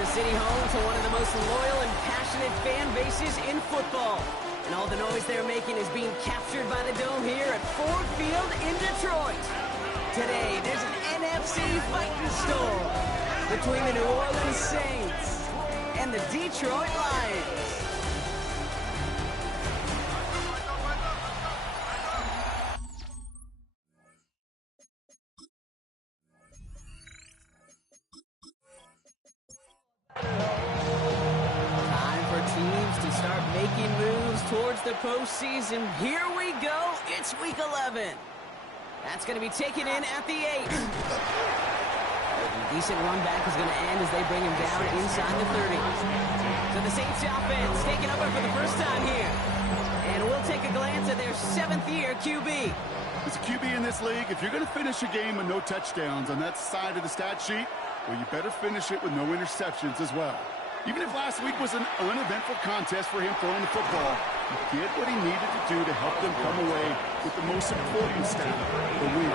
Kansas City, home to one of the most loyal and passionate fan bases in football. And all the noise they're making is being captured by the Dome here at Ford Field in Detroit. Today, there's an NFC fighting storm between the New Orleans Saints and the Detroit Lions. Time for teams to start making moves towards the postseason. Here we go. It's Week 11. That's going to be taken in at the 8. A decent run back is going to end as they bring him down inside the 30. So the Saints offense taking over for the first time here. And we'll take a glance at their 7th-year QB. As a QB in this league, if you're going to finish a game with no touchdowns on that side of the stat sheet, well, you better finish it with no interceptions as well. Even if last week was an uneventful contest for him throwing the football, he did what he needed to do to help them come away with the most important stat, the win.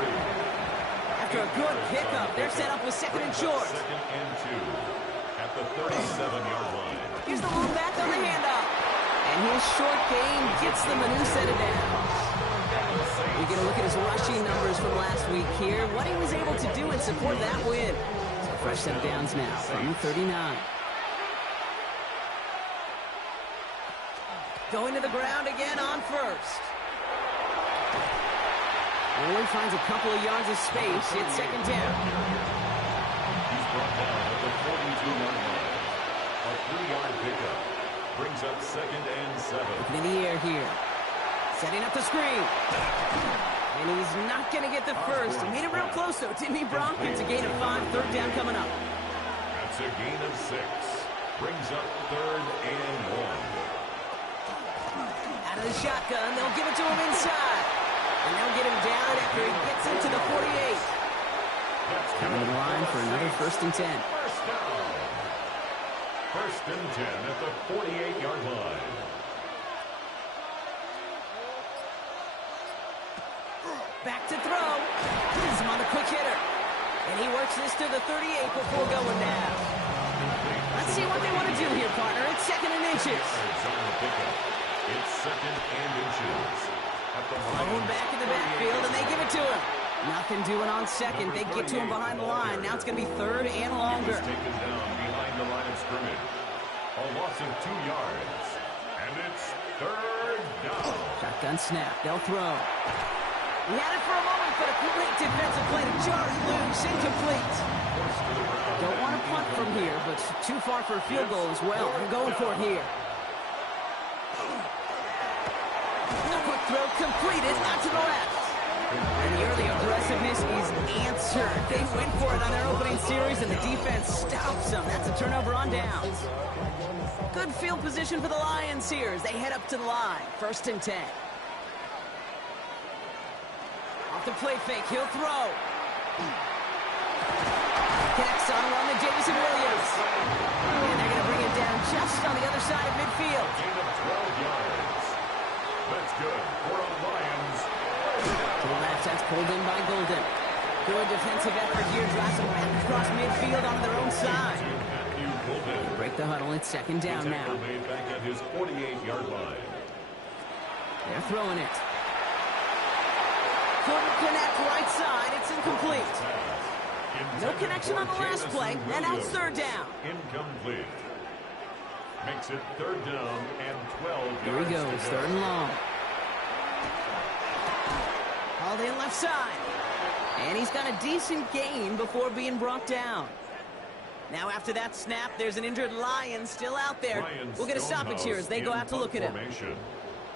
After a good pickup, they're set up with 2nd and short. 2nd and 2 at the 37-yard line. Here's the long back on the handoff. And his short gain gets them a new set of downs. We get a look at his rushing numbers from last week here, what he was able to do and support that win. So fresh set of downs now from the 39. Going to the ground again on first. Only finds a couple of yards of space. It's 2nd down. He's brought down at the 42-yard line. A 3-yard pickup brings up 2nd and 7. Looking in the air here. Setting up the screen. And he's not going to get the first. He made it real close, though, didn't he, Brock? It's a gain of 5. 3rd down coming up. That's a gain of 6. Brings up 3rd and 1. Out of the shotgun, they'll give it to him inside. And they'll get him down after he gets into the 48. Coming to the line for another 1st and 10. First down. 1st and 10 at the 48-yard line. Back to throw. He's him on the quick hitter. And he works this to the 38 before going down. Let's see what they want to do here, partner. It's 2nd and inches. It's 2nd and inches. Thrown back in the backfield, and they give it to him. Nothing doing on 2nd. They get to him behind the line. Now it's going to be 3rd and longer. Taken down behind the line of scrimmage. A loss of 2 yards. And it's 3rd down. Shotgun snap. They'll throw. He had it for a moment, but a great defensive play to jar it loose. Incomplete. Don't want to punt from here, but too far for a field goal as well. They're going for it here. Quick throw completed, out to the left. And the early aggressiveness is answered. They went for it on their opening series, and the defense stops them. That's a turnover on downs. Good field position for the Lions here as they head up to the line. 1st and 10. Off the play fake, he'll throw. Connects on run to Jameson Williams. And they're going to bring it down just on the other side of midfield. Gain of 12 yards. That's good for a Lions. To the left, that's pulled in by Golden. Good defensive effort here, drives them back across midfield on their own side. Break the huddle, it's 2nd down now. Made back at his 48-yard line. They're throwing it. Couldn't connect right side, it's incomplete. No connection on the last play, and now it's 3rd down. Incomplete. Makes it 3rd down and 12 Here he goes, 3rd and long. Hauled in left side. And he's got a decent gain before being brought down. Now after that snap, there's an injured Lion still out there. We'll get a stoppage here as they go out to look at him.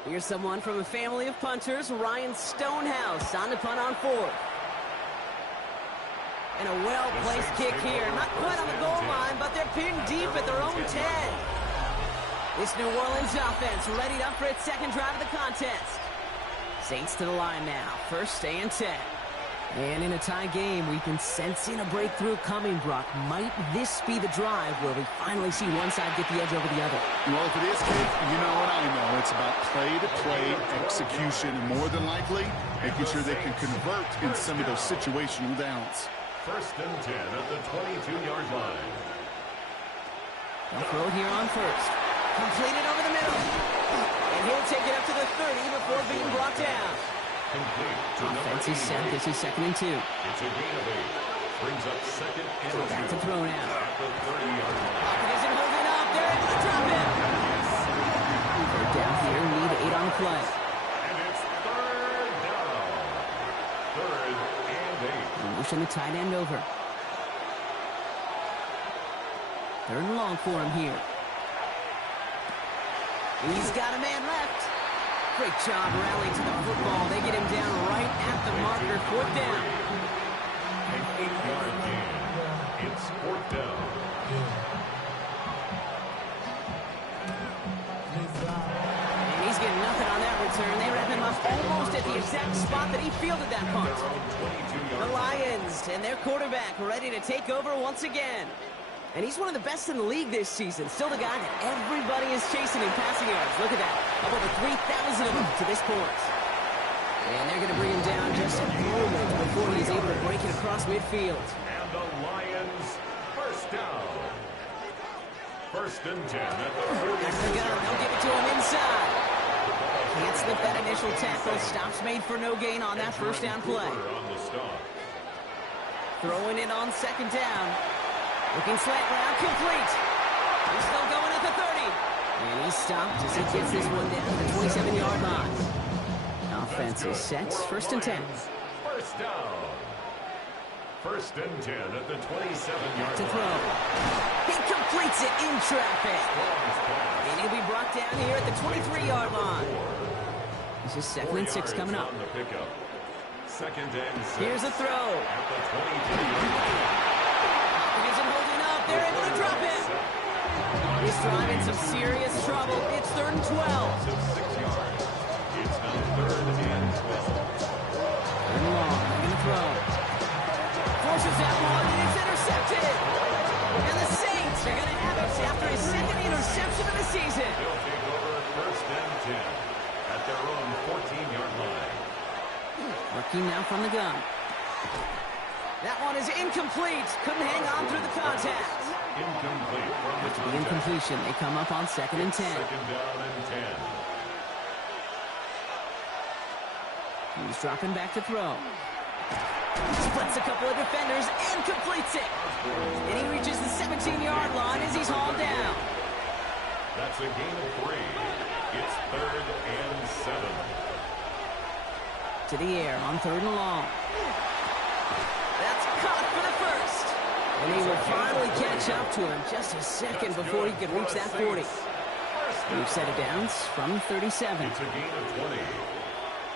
Here's someone from a family of punters, Ryan Stonehouse, on to punt on 4th. And a well-placed kick here. Not quite on the goal line, but they're pinned deep at their own 10. This New Orleans offense readied up for its 2nd drive of the contest. Saints to the line now. 1st and 10. And in a tie game, we've been sensing a breakthrough coming, Brock. Might this be the drive where we finally see one side get the edge over the other? Well, if it is, kid, you know what I know. It's about play-to-play execution, and more than likely, making sure they can convert in some of those situational downs. 1st and 10 at the 22-yard line. They'll throw it here on first. Completed over the middle. And he'll take it up to the 30 before being brought down. Offense is set. This is 2nd and 2. It's a gain of 8. Brings up 2nd and 2. Back to throw now. At the 30-yard line. Pocket isn't holding up. They're able to drop him. They're down here. Need 8 on the play. And it's 3rd down. 3rd and 8. Motion the tight end over. 3rd and long for him here. He's got a man left. Great job rallying to the football. They get him down right at the marker. 4th down. An 8-yard gain. It's 4th down. And he's getting nothing on that return. They wrap him up almost at the exact spot that he fielded that punt. The Lions and their quarterback ready to take over once again. And he's one of the best in the league this season. Still the guy that everybody is chasing in passing yards. Look at that. Up over 3,000 of them to this point. And they're going to bring him down just a moment before he's able to break it across midfield. And the Lions first down. 1st and 10 at the 40. Back to the gun. They'll give it to him inside. Can't slip that initial tackle. Stops made for no gain on that first down play. On the stop. Throwing it on 2nd down. Looking slant route, complete. He's still going at the 30. And he's stopped as he gets this one down to the 27-yard line. Offense is set. 1st and 10. First down. 1st and 10 at the 27-yard To line. throw. He completes it in traffic. And he'll be brought down here at the 23-yard line. This is 2nd and 6 coming up. On the pickup. 2nd and 6. Here's a throw. At the 23-yard line. Isn't holding up. They're able to drop it. He's driving some serious trouble. It's 3rd and 12. So 6 yards. It's now 3rd and 12. 3rd and long. They're going to throw. Forces that one, and it's intercepted. And the Saints are going to have it after his 2nd interception of the season. They'll take over 1st and 10 at their own 14-yard line. Working now from the gun. That one is incomplete. Couldn't hang on through the contact. Incomplete from the The contact. incompletion. They come up on 2nd and 10. 2nd down and 10. He's dropping back to throw. Splits a couple of defenders and completes it. And he reaches the 17-yard line as he's hauled down. That's a gain of 3. It's 3rd and 7. To the air on 3rd and long. That's caught for the first. And he will finally catch up to him just a second before he could reach that 40. We've set it down from 37. It's a gain of 20.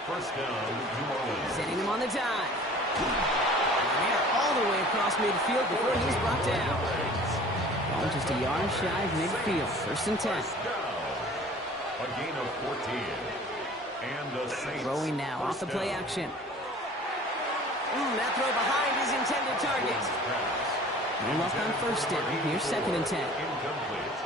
First down, New Orleans. Setting him on the dive. There, all the way across midfield before he's brought down. Ball just a yard shy of midfield. 1st and 10. First down. A gain of 14. And the Saints. Throwing now off the play down. action. That throw behind his intended target. No luck on 1st down. Here's 2nd and 10. Incomplete.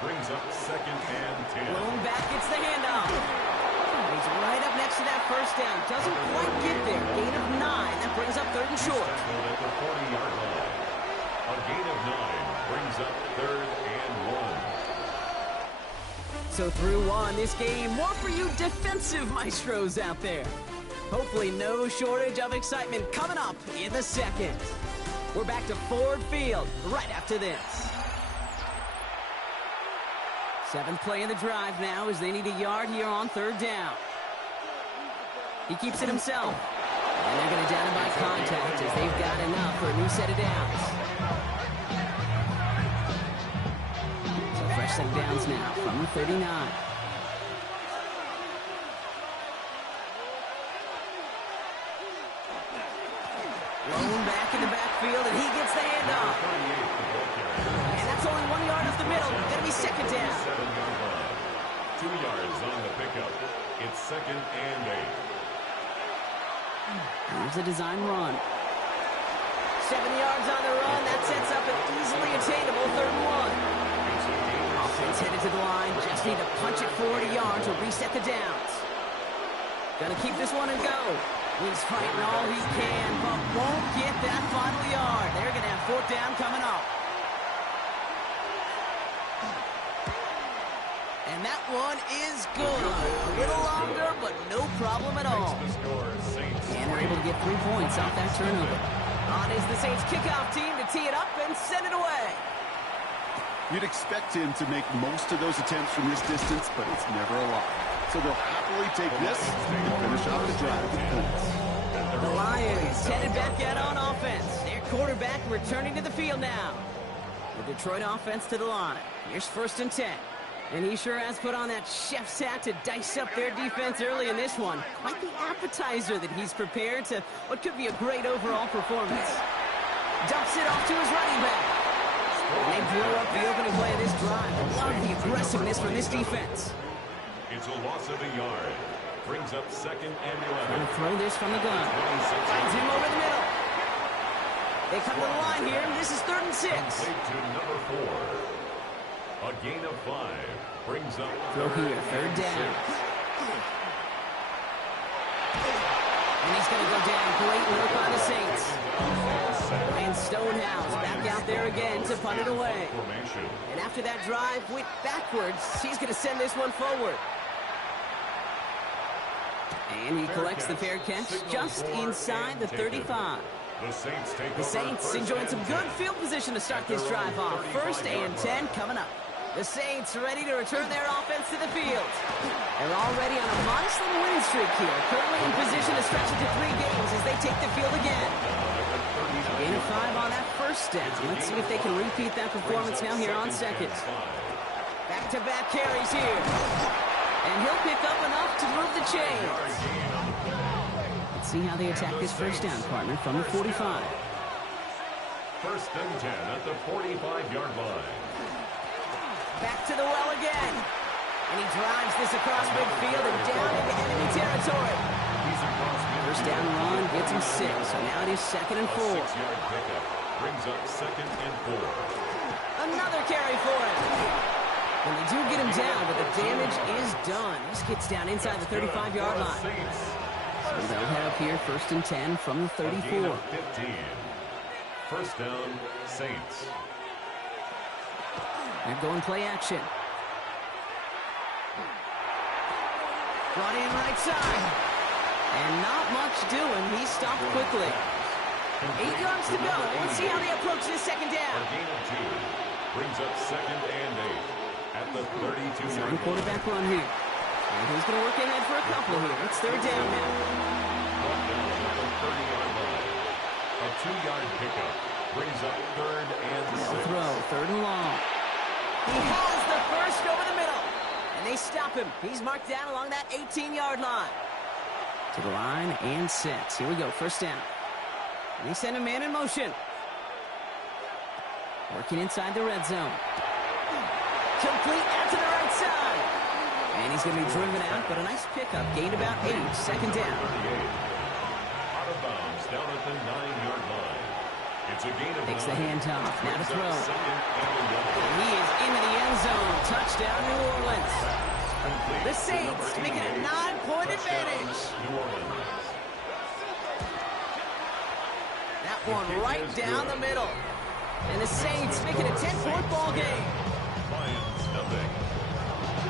Brings up 2nd and 10. Blown back, it's the handoff. He's right up next to that 1st down. Doesn't quite get there. Gain of 9. That brings up 3rd and short. Tackled at the 40-yard line. A gain of 9 brings up 3rd and 1. So through one, this game, more for you defensive maestros out there. Hopefully no shortage of excitement coming up in the 2nd. We're back to Ford Field right after this. 7th play of the drive now as they need a yard here on 3rd down. He keeps it himself. And they're going to down him by contact as they've got enough for a new set of downs. So fresh set of downs now from the 39. Blown back in the backfield, and he gets the handoff. And that's only 1 yard off the middle. Going to be 2nd down. 7-yard line. 2 yards on the pickup. It's 2nd and 8. Here's a design run. 7 yards on the run. That sets up an easily attainable 3rd and 1. Offense headed to the line. Just need to punch it 40 yards to reset the downs. Gonna keep this one and go. He's fighting all he can, but won't get that final yard. They're gonna have 4th down coming up. that one is good. A little longer, but no problem at all. And they're able to get 3 points off that turnover. On is the Saints kickoff team to tee it up and send it away. You'd expect him to make most of those attempts from this distance, but it's never a lot. So they'll happily take this and finish off the drive with points. The Lions headed back out on offense. Their quarterback returning to the field now. The Detroit offense to the line. Here's 1st and 10. And he sure has put on that chef's hat to dice up their defense early in this one. Quite the appetizer that he's prepared to what could be a great overall performance. Dumps it off to his running back. And they blow up the opening play of this drive. I love the aggressiveness from this defense. It's a loss of a yard. Brings up 2nd and 11. Going to throw this from the gun. Finds him over the middle. They come to the line here, and this is 3rd and 6. To number 4. A gain of 5. Brings up Throw here, 3rd down. And he's going to go down. Great work by the Saints. And Stonehouse back out there again to punt it away. And after that drive went backwards, he's going to send this one forward. And he collects the fair catch just inside the 35. The Saints enjoying some good field position to start this drive off. 1st and 10 coming up. The Saints ready to return their offense to the field. They're already on a modest little winning streak here. Currently in position to stretch it to 3 games as they take the field again. Gain of 5 on that 1st down. Let's see if they can repeat that performance now here on 2nd. Back-to-back carries here. And he'll pick up enough to move the chains. Let's see how they attack this 1st down, partner, from the 45. 1st and 10 at the 45-yard line. Back to the well again. And he drives this across midfield and down into enemy territory. 1st down run gets him 6. So now it is 2nd and 4. 6-yard pickup brings up 2nd and 4. Another carry for him. And they do get him down, but the damage is done. This gets down inside the 35-yard line. So they'll head up here 1st and 10 from the 34. 15. 1st down, Saints. They're going play action. Brought in right side. And not much doing. He stopped quickly. 8 yards to go. Let's see how they approach this 2nd down. A gain of 2. Brings up 2nd and 8 at the 32-yard line. Quarterback run here. And he's going to work ahead for a couple here. It's 3rd down now. Brought down at the 30-yard line. A 2-yard pickup brings up 3rd and 6. Throw, 3rd and long. He has the 1st over the middle. And they stop him. He's marked down along that 18-yard line. To the line and sets. Here we go, 1st down. They send a man in motion. Working inside the red zone. Complete out to the right side. And he's going to be driven out, but a nice pickup. Gained about 8. 2nd down. Out of bounds down at the 9-yard line. It's a gain of 9. Takes the handoff. Now to throw. And he is into the end zone. Touchdown, New Orleans. The Saints making a 9-point advantage. That one right down the middle. And the Saints making a 10-point ball game.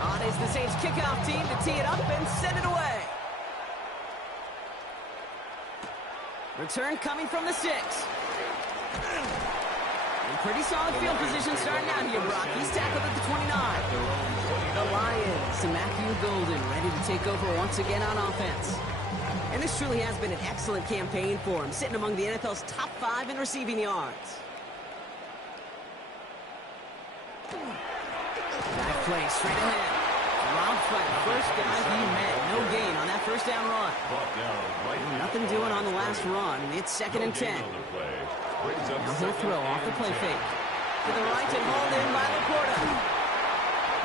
On is the Saints kickoff team to tee it up and send it away. Return coming from the 6. And pretty solid field position starting out here, Brock. He's tackled at the 29. The Lions, Matthew Golden, ready to take over once again on offense. And this truly has been an excellent campaign for him, sitting among the NFL's top 5 in receiving yards. Back play straight ahead. Rob Fleck, first guy he met. No gain on that 1st down run. Nothing doing on the last run. It's 2nd and 10. Now he'll throw off the play fake. To the right and hauled in by Laporta.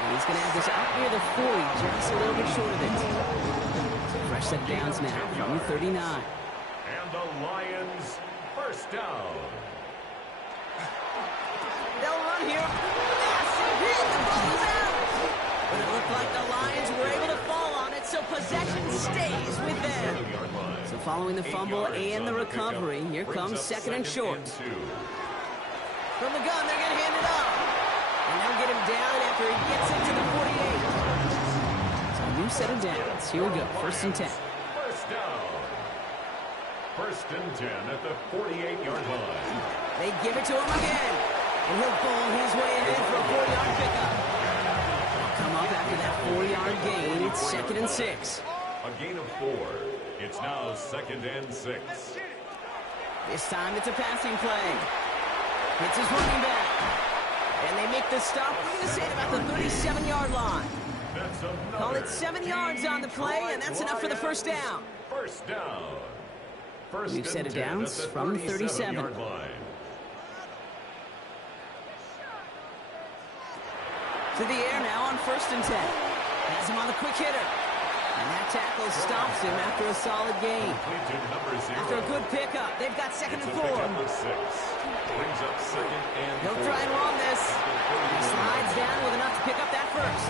And he's going to have this out near the 40, just a little bit short of it. So fresh set downs now from the 39. And the Lions 1st down. They'll run here. Massive hit. The ball is out. But it looked like the Lions were able to fall on it, so possession stays with them. So following the fumble and the recovery, here comes 2nd and short. From the gun, they're going to hand it off. And they'll get him down after he gets into the 48. set of downs. Here we go, 1st and 10. First down. 1st and 10 at the 48-yard line. They give it to him again. And he'll pull his way ahead for a 4-yard pickup. They'll come up after that 4-yard gain. It's 2nd and 6. A gain of 4. It's now 2nd and 6. This time it's a passing play. Hits his running back. And they make the stop. We're going to say it about the 37-yard line. Call it 7 yards on the play, and that's enough for the 1st down. First down. We've set it downs from 37. Line. To the air now on 1st and 10. Has him on the quick hitter. And that tackle stops him after a solid gain. After a good pickup, they've got 2nd and 4. Brings up 2nd and 4. He'll try and run this. He slides down with enough to pick up that 1st.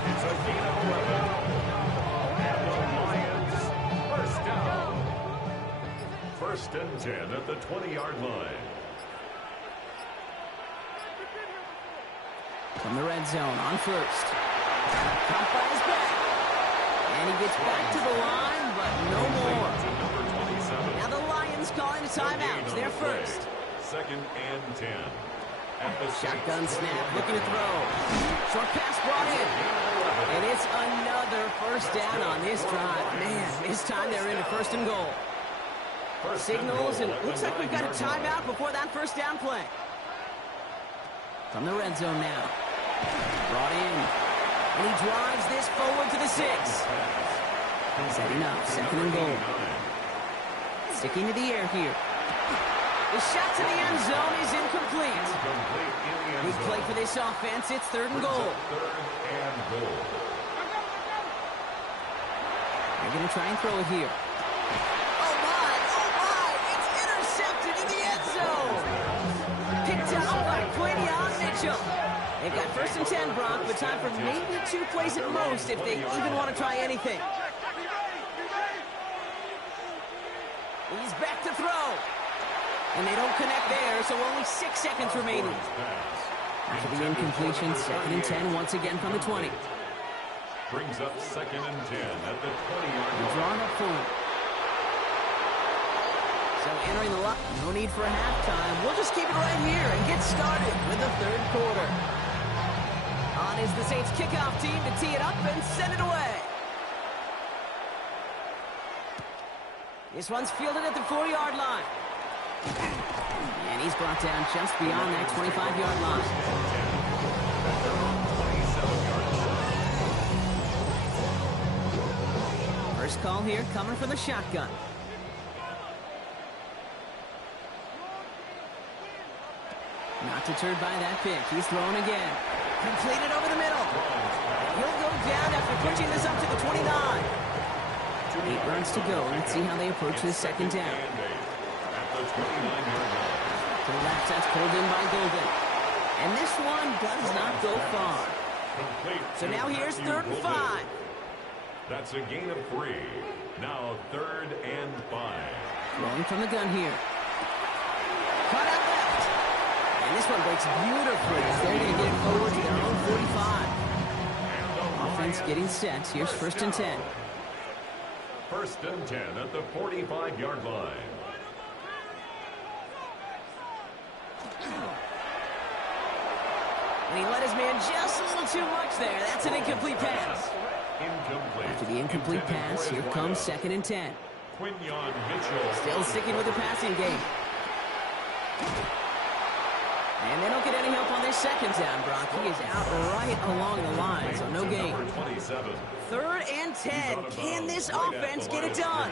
It's a gain of 11. And the Lions, 1st down. 1st and 10 at the 20-yard line. From the red zone on 1st. Caught by his back. And he gets back to the line, but no more. Now the Lions calling a timeout. They're 1st. 2nd and 10. Shotgun snap, looking to throw. Short pass brought in. And it's another 1st down on this drive. Man, this time they're into 1st and goal. Signals, and looks like we've got a timeout before that 1st down play. From the red zone now. Brought in. And he drives this forward to the 6. Setting up, 2nd and goal. Sticking to the air here. The shot to the end zone is incomplete. Big play for this offense. It's 3rd and goal. They're going to try and throw it here. Oh my, it's intercepted in the end zone. Picked out by Quinion Mitchell. They've got 1st and 10, Brock, but time for maybe 2 plays at most if they even want to try anything. He's back to throw. And they don't connect there, so only 6 seconds remaining. After the incompletion, 2nd and 10 once again from the 20. Brings up 2nd and 10 at the 20-yard line. Drawn up forward. So entering the lock, no need for a halftime. We'll just keep it right here and get started with the 3rd quarter. On is the Saints kickoff team to tee it up and send it away. This one's fielded at the 4-yard line. And he's brought down just beyond that 25-yard line. First call here coming from the shotgun. Not deterred by that pick. He's thrown again. Completed over the middle. He'll go down after pushing this up to the 29. 8 runs to go. Let's see how they approach this 2nd down. To the left, that's pulled in by Golden. And this one does not go far. So now here's 3rd and 5. That's a gain of 3. Now 3rd and 5. Rolling from the gun here. Cut out left. And this one breaks beautifully as they're going to get it forward to their own 45. Offense getting set. Here's 1st and 10. 1st and 10 at the 45-yard line. And he let his man just a little too much there. That's an incomplete pass. Incomplete. After the incomplete pass, here comes 2nd and 10. Quinion Mitchell. Still sticking with the passing game. And they don't get any help on their 2nd down, Brock. He is out right along the line, so no gain. 3rd and 10. Can this offense get it done?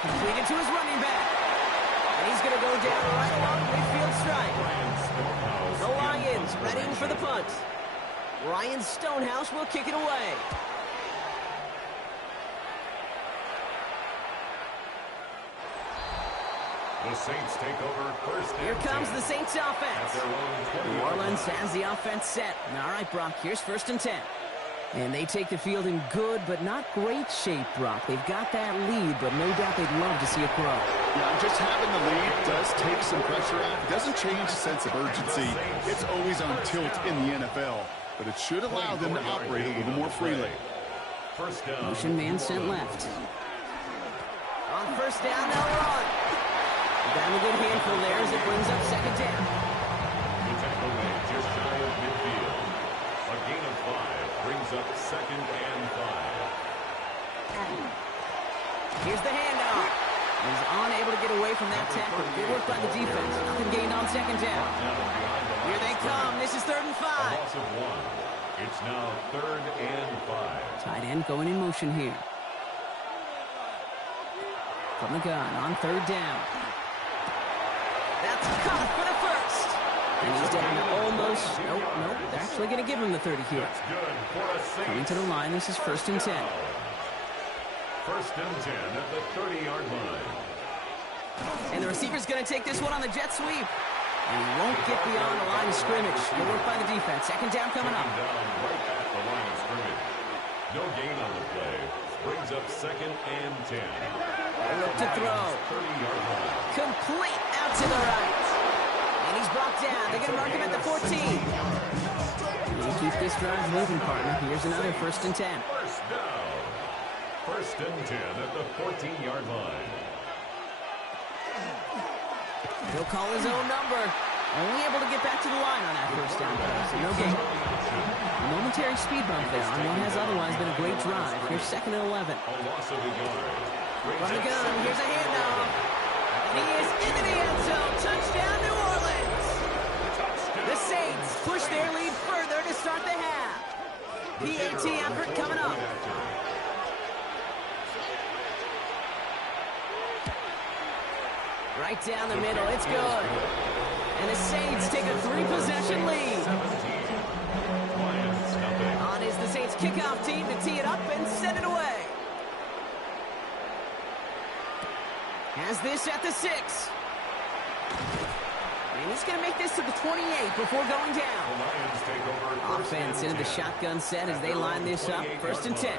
Completed to his running back. And he's going to go down right along midfield stripe. The Lions readying for the punt. Ryan Stonehouse will kick it away. The Saints take over 1st. Here comes the Saints offense. New Orleans has the offense set. All right, Brock, here's 1st and 10. And they take the field in good but not great shape, Brock. They've got that lead, but no doubt they'd love to see it grow. Yeah, just having the lead does take some pressure off. It doesn't change the sense of urgency. It's always on tilt in the NFL. but it should allow them to operate a little more freely. First down. Motion man sent left. On first down, they'll run. Down a good handful there as it brings up second down. The tackle made just shy of midfield. A gain of 5 brings up second and 5. Here's the handoff. He's unable to get away from that tackle. Good work by the defense. Nothing gained on second down. Here they come. This is 3rd and 5. A loss of 1. It's now 3rd and 5. Tight end going in motion here. From the gun on 3rd down. That's caught for the first. And he's down to almost, nope. They're actually going to give him the 30 here. That's good for a Saints. Coming to the line, this is 1st and 10. 1st and 10 at the 30-yard line. And the receiver's going to take this one on the jet sweep. And he won't get beyond the line of scrimmage. Good work by the defense. Second down coming up. Down right at the line of scrimmage. No gain on the play. Brings up 2nd and 10. Look to throw. 30-yard line. Complete out to the right. And he's brought down. They're going to mark him at the 14. You keep this drive moving, partner. Here's another 1st and 10. First down. 1st and 10 at the 14-yard line. He'll call his own number. Only able to get back to the line on that first down play, so no gain. A momentary speed bump there on what has otherwise been a great drive. Here's 2nd and 11. A loss of a yard. From the gun, here's a handoff. And he is into the end zone. Touchdown, New Orleans. The Saints push their lead further to start the half. PAT effort coming up. Right down the middle, it's good. And the Saints take a 3-possession lead. On is the Saints kickoff team to tee it up and send it away. Has this at the 6. And he's going to make this to the 28 before going down. Offense into the shotgun set as they line this up. 1st and 10.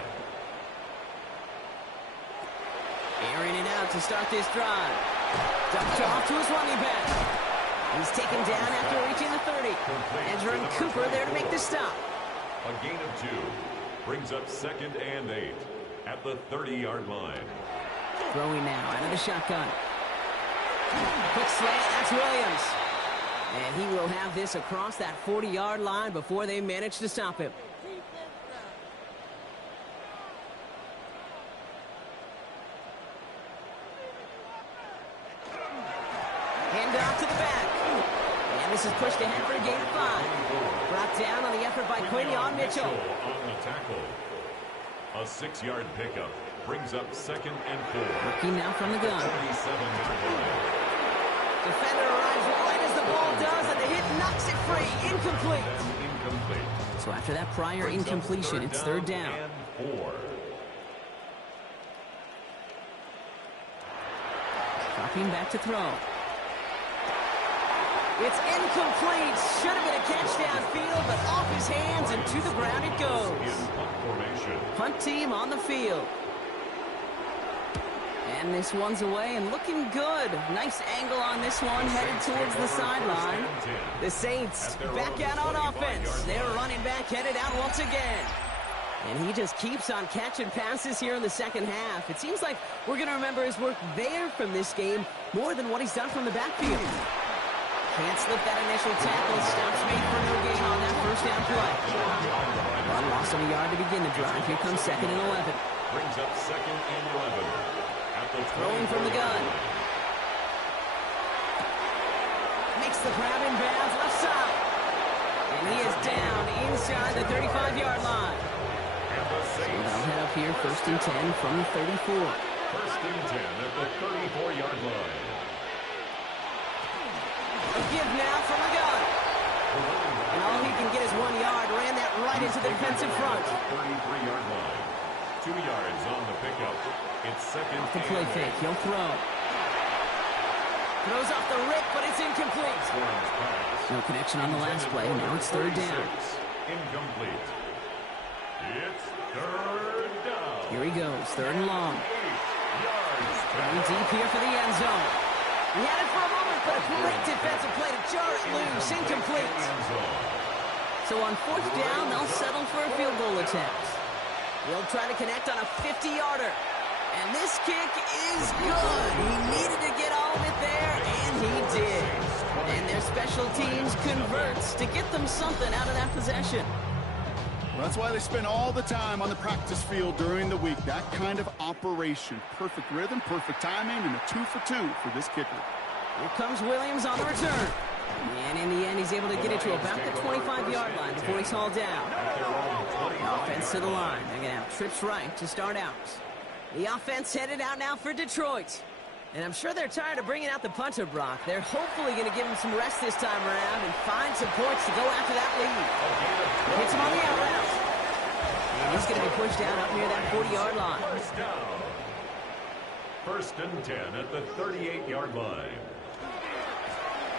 Airing it out to start this drive. Dumped off to his running back. He's taken down after reaching the 30. And Jordan Cooper there to make the stop. A gain of 2 brings up 2nd and 8 at the 30-yard line. Throwing now out of the shotgun. Quick slant, that's Williams. And he will have this across that 40-yard line before they manage to stop him. Handoff to the back. And this is pushed ahead for a gain of 5. Brought down on the effort by Quinion Mitchell. On the tackle. A 6-yard pickup brings up 2nd and 4. Looking now from the gun. 37-yard line. Defender arrives right as the ball does, and the hit knocks it free. Incomplete. Incomplete. So after that prior incompletion, it's 3rd down. And 4. Dropping back to throw. It's incomplete. Should have been a catch downfield, but off his hands and to the ground it goes. In punt formation. Punt team on the field. And this one's away and looking good. Nice angle on this one, headed towards the sideline. The Saints back out on offense. Their running back headed out once again. And he just keeps on catching passes here in the second half. It seems like we're going to remember his work there from this game more than what he's done from the backfield. Can't slip that initial tackle. Stops made for no gain on that first down play. One loss of a yard to begin the drive. Here comes 2nd and 11. Brings up 2nd and 11. Throwing from the gun. Makes the grab in bounds left side. And he is down inside the 35-yard line. So they'll head up here 1st and 10 from the 34. 1st and 10 at the 34-yard line. A give now from the gun. And all he can get is 1 yard. Ran that right into the defensive front. 33-yard line. 2 yards on the pickup. It's 2nd. Off the play fake. He'll throw. Throws off the rip, but it's incomplete. No connection on the last play. Now it's 3rd down. Incomplete. It's 3rd down. Here he goes. 3rd and long. 8 yards. Going deep here for the end zone. He had it for a moment, but a great defensive play to jar it loose. Incomplete. So on fourth down, they'll settle for a field goal attempt. He'll try to connect on a 50-yarder. And this kick is good. He needed to get all of it there, and he did. And their special teams converts to get them something out of that possession. Well, that's why they spend all the time on the practice field during the week. That kind of operation. Perfect rhythm, perfect timing, and a 2 for 2 for this kicker. Here comes Williams on the return. And in the end, he's able to get it to about the 25-yard line before he's hauled down. Offense to the line. They're going to have trips right to start out. The offense headed out now for Detroit. And I'm sure they're tired of bringing out the punter, Brock. They're hopefully going to give him some rest this time around and find some points to go after that lead. Hits him on the out route. And he's going to be pushed down up near that 40-yard line. First down. First and 10 at the 38-yard line.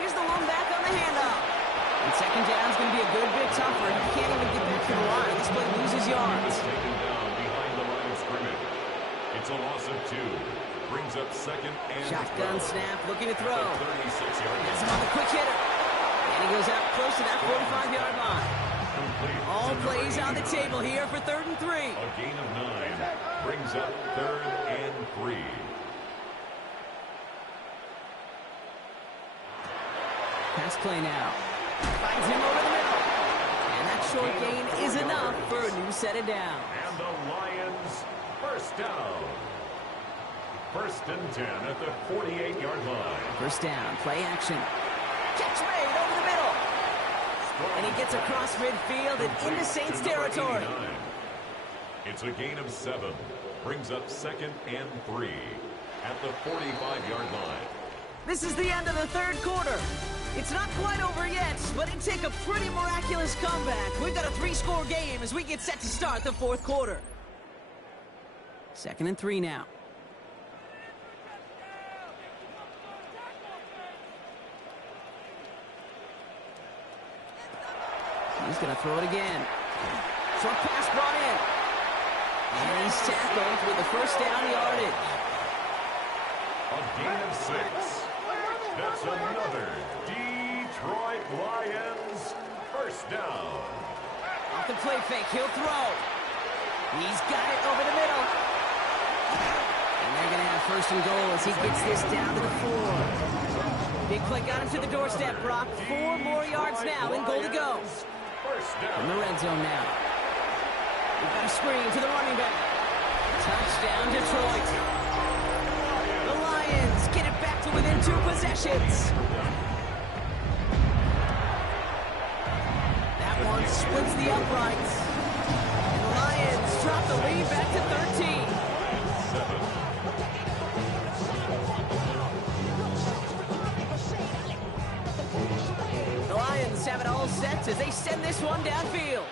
Here's the lone back on the handoff. And second down is going to be a good bit tougher. He can't even get back to the line. This play loses yards. Taken down behind the line of scrimmage. It's a loss of 2. Brings up second and Shotgun 12. snap, looking to throw. 36-yard Has him line. on the quick hitter. And he goes out close to that 45-yard line. Complete. All plays on the table here for 3rd and 3. A gain of 9. Brings up 3rd and 3. Pass play now. Finds him over the middle. And that short gain is enough for a new set of downs. And the Lions first down. First and 10 at the 48-yard line. First down, play action. Catch made over the middle. And he gets across midfield and into Saints territory. It's a gain of 7. Brings up 2nd and 3 at the 45-yard line. This is the end of the 3rd quarter. It's not quite over yet, but it'd take a pretty miraculous comeback. We've got a 3-score game as we get set to start the 4th quarter. 2nd and 3 now. He's going to throw it again. Short pass brought in. And he's tackled with the first down yardage. A gain of 6. That's another Detroit Lions first down. Off the play fake, he'll throw. He's got it over the middle. And they're going to have 1st and goal as he gets this down to the 4. Big play got him to the doorstep, Brock. 4 more yards now and goal to go. First In the down. red zone now. We've got a screen to the running back. Touchdown, Detroit. The Lions get it back to within 2 possessions. That one splits the uprights. And the Lions drop the lead back to 13. 7. The Lions have it all set as they send this one downfield.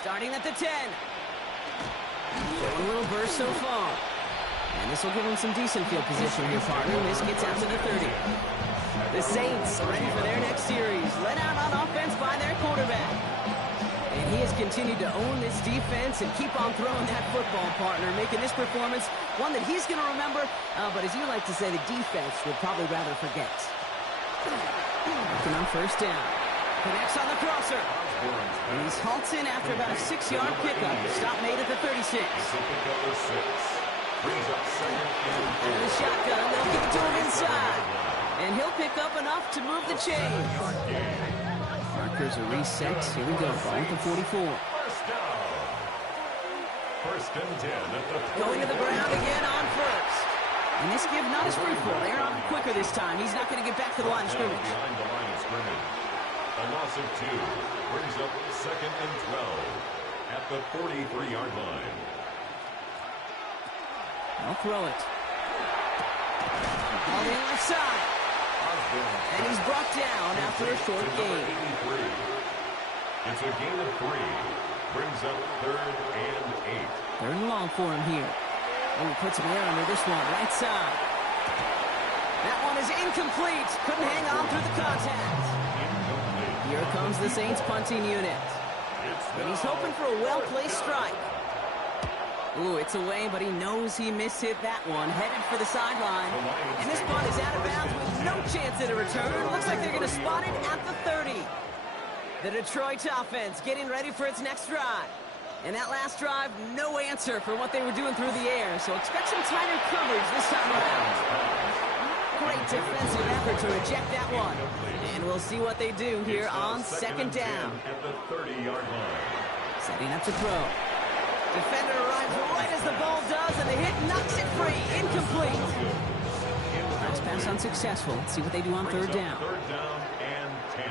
Starting at the 10. Showing a little burst so far. And this will give him some decent field position here, partner. This gets out to the 30. The Saints are ready for their next series. Led out on offense by their quarterback. And he has continued to own this defense and keep on throwing that football, partner, making this performance one that he's going to remember, but as you like to say, the defense would probably rather forget. Looking on first down. Connects on the crosser. And he's halted after about a 6-yard pickup. Stop made at the 36. It's a pickup of 6. Brings up 2nd And the shotgun, they'll give it to him inside. And he'll pick up enough to move the chains. Markers are reset. Here we go. Ball at the 44. First down. First and 10 at the 40. Going to the ground again on first. And this give not as fruitful. They're on quicker this time. He's not going to get back to the line of scrimmage. Behind the line of scrimmage. A loss of 2. Brings up 2nd and 12 at the 43-yard line. I'll throw it. On the left side. And he's brought down after a short gain. It's a gain of 3. Brings up 3rd and 8. 3rd and long for him here. Oh, puts some air under this one. Right side. That one is incomplete. Couldn't hang on through the contact. Here comes the Saints punting unit. And he's hoping for a well-placed strike. Ooh, it's away, but he knows he mishit that one. Headed for the sideline. And this punt is out of bounds with no chance at a return. Looks like they're going to spot it at the The Detroit offense getting ready for its next drive. And that last drive, no answer for what they were doing through the air, so expect some tighter coverage this time around. Great defensive effort to reject that one. And we'll see what they do here on second down. At the 30-yard line. Setting up to throw. Defender arrives right as the ball does, and the hit knocks it free. Incomplete. Nice pass unsuccessful. Let's see what they do on third down. Third down and 10.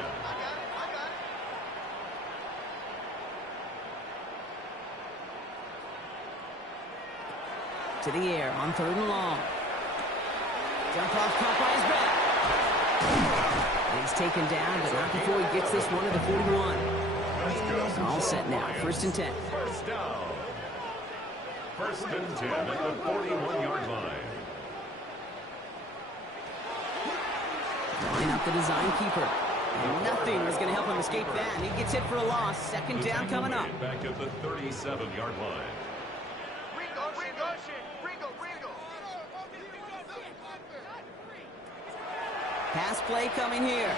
To the air on third and long. Jump off caught by his back. He's taken down, but not before he gets this one to the 41. All set now. First and 10. First down. First and 10 at the 41-yard line. Line up the design keeper. And nothing was going to help him escape that. And he gets hit for a loss. Second down coming up. Back at the 37-yard line. Pass play coming here.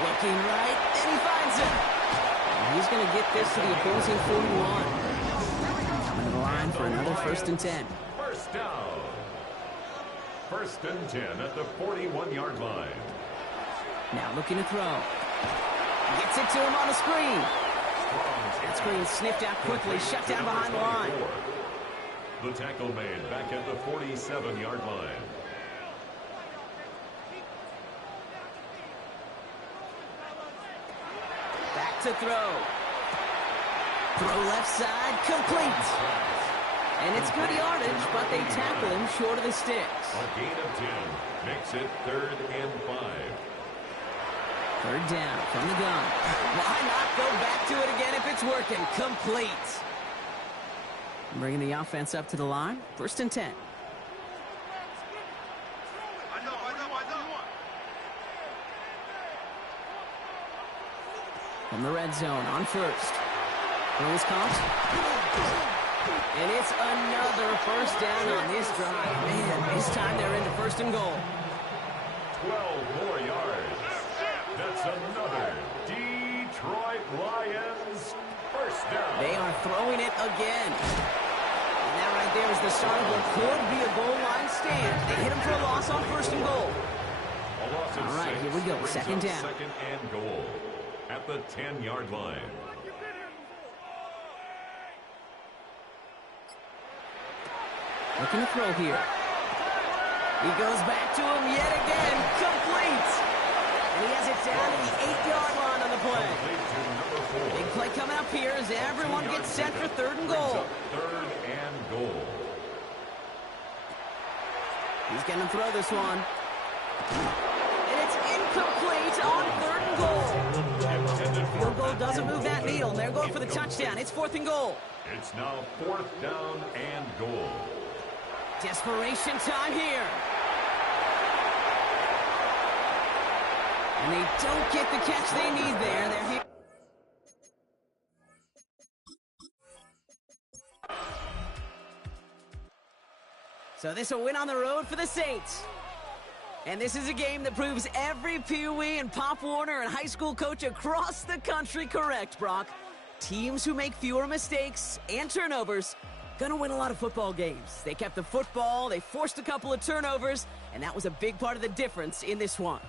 Looking right, and he finds him. And he's going to get this to the opposing 41. Coming to the line for another first and 10. First down. First and 10 at the 41-yard line. Now looking to throw. Gets it to him on the screen. That screen sniffed out quickly, shut down behind the line. The tackle made back at the 47-yard line. Back to throw. Throw left side, complete. And it's good yardage, but they tackle him short of the sticks. A gain of 10 makes it 3rd and 5. Third down from the gun. Why not go back to it again if it's working? Complete. Bringing the offense up to the line. First and 10. From the red zone on first. Throws caught. And it's another first down on this drive. Man, this time they're into first and goal. 12 more yards. That's another Detroit Lions first down. They are throwing it again. And that right there is the start of what could be a goal line stand. They hit him for a loss on first and goal. A loss of All right, 6 here we go. brings Second up down. Second and goal at the 10-yard line. Looking to throw here. He goes back to him yet again. Complete. And he has it down to the 8-yard line on the play. Complete to number 4. Big play coming up here as everyone gets set for third and Brings goal. up 3rd and goal. He's going to throw this one. And it's incomplete on third and goal. Field goal doesn't move that needle. They're going for the touchdown. It's 4th and goal. It's now 4th down and goal. Desperation time here. And they don't get the catch they need there. They're here. So this will win on the road for the Saints. And this is a game that proves every Pee Wee and Pop Warner and high school coach across the country correct, Brock. Teams who make fewer mistakes and turnovers gonna win a lot of football games. They kept the football, they forced a couple of turnovers, and that was a big part of the difference in this one.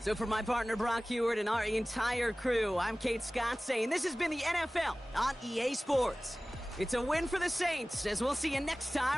So for my partner Brock Huard and our entire crew, I'm Kate Scott saying this has been the NFL on EA Sports. It's a win for the Saints, as we'll see you next time.